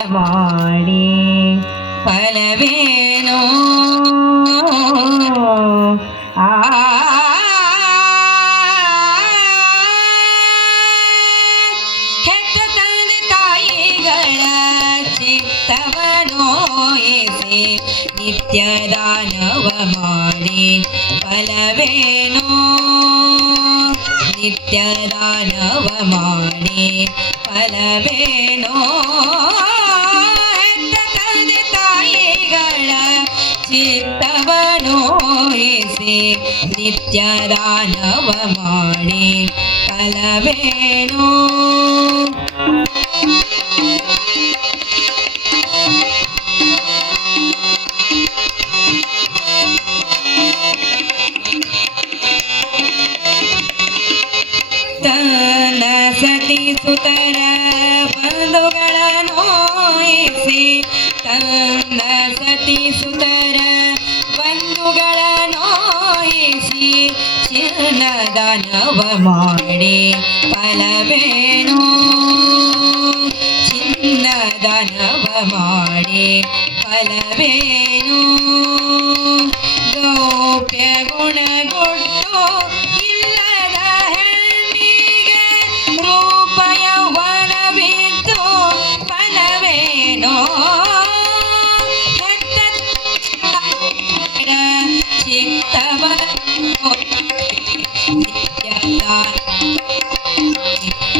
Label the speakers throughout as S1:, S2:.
S1: ಮಾಡಿ ಫಲವೇನೋ ಆ ಹೆತ್ತ ತಂದೆ ತಾಯಿಗಳ ಚಿತ್ತವನೋಯಿಸಿ ನಿತ್ಯ ದಾನವ ಮಾಡಿ ಫಲವೇನೋ ನಿತ್ಯ ದಾನವ ಮಾಡಿ ಫಲವೇನೋ ಚಿತ್ತವನೋಯಿಸಿ ನಿತ್ಯ ದಾನವ ಮಾಡಿ ಫಲವೇನೋ ತನ್ನ ಸತಿ ಸುತರ ಬಂಧುಗಳ ನೋಯಿಸಿ ತನ್ನ ಸತಿ ಸುತರ ಚಿನ್ನದಾನವ ಮಾಡಿ ಫಲವೇಣು ಚಿನ್ನದಾನವ ಮಾಡಿ ಫಲವೇಣು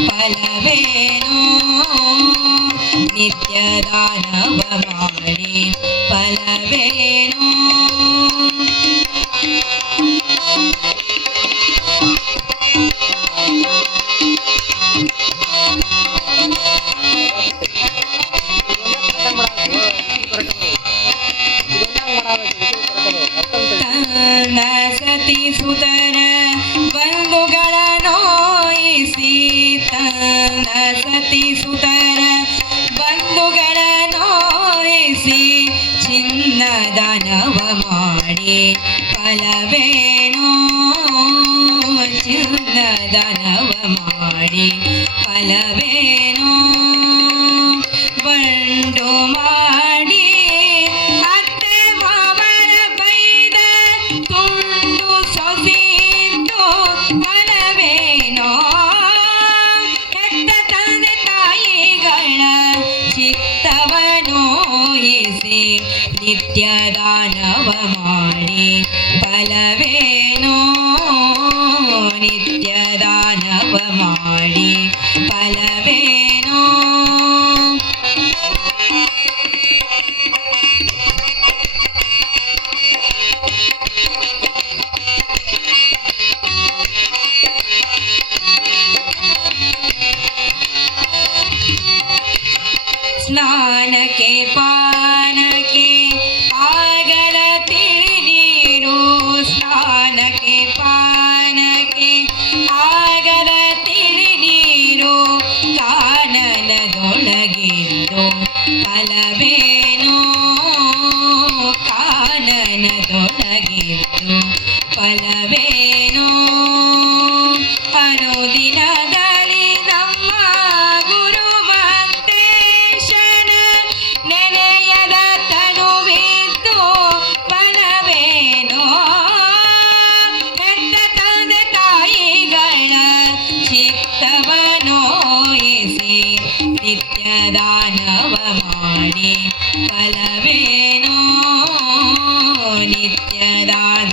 S1: ಫಲವೇನೋ ನಿತ್ಯದಾನವ ಮಾಡಿ ಫಲವೇನೋ ಸತಿ ಸುತರ ಬಂಧುಗಳ ನೋಯಿಸಿ ತನ್ನ ಸತಿ ಸುತರ ಬಂಧುಗಳ ನೋಯಿಸಿ ಚಿನ್ನದಾನವ ಮಾಡಿ ಫಲವೇಣೋ. ಚಿನ್ನದಾನವ ಮಾಡಿ ಫಲವೇಣೋ. ಬಂಡು ಮಾಡಿ ಚಿತ್ತವನೋಯಿಸಿ ನಿತ್ಯ ದಾನವ ಮಾಡಿ ಫಲವೇನೋ ನಿತ್ಯ ಸ್ನಾನಕ್ಕೆ ಪಾನಕ್ಕೆ ಆಗಲ ತಿಳಿ ನೀರು ಸ್ನಾನಕ್ಕೆ ಪಾನಕ್ಕೆ ಆಗಲ ತಿಳಿ ನೀರು ಕಾನನದೊಳಗಿದ್ದು ಫಲವೇನೋ ಕಾನನದೊಳಗಿದ್ದು वनो नित्यदानववाणे कलवेनो नित्यदानववाणे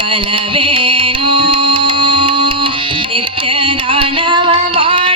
S1: कलवेनो ಮಾಡಿ